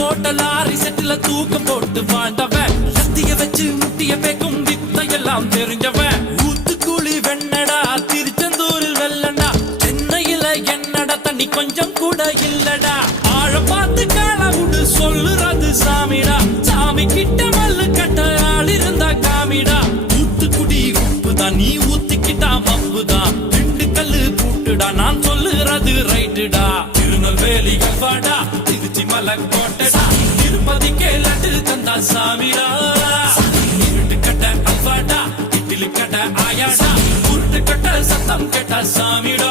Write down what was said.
போட்ட லாரி செட்டுல தூக்கம் போட்டு வாழ்ந்தவன் சத்திய வச்சு முட்டிய பேக்கும் வித்தையெல்லாம் தெரிஞ்சவன் ஊத்துக்குழி வெண்ணடா திருச்செந்தூரில் வெள்ளடா சென்னையில என்னடா தண்ணி கொஞ்சம் கூட இல்லடா ஆழ பார்த்து காலவுடு சொல்லுறது சாமிடா சாமி கிட்ட மல்லு கட்ட ஆள் இருந்தா காமிடா ஊத்துக்குடி உப்புதான் நீ ஊத்திக்கிட்டா மப்புதான் ரெண்டு கல்லு பூட்டுடா நான் சொல்லுறது ரைட்டுடா திருநெல்வேலி கல்வாடா திருச்சி மலை கோட்டடா திருப்பதிக்கே லட்டு தந்தா சாமிடா இருட்டு கட்ட அல்வாடா இட்லி கட்ட ஆயாடா உருட்டு கட்ட சத்தம் கேட்டா சாமிடா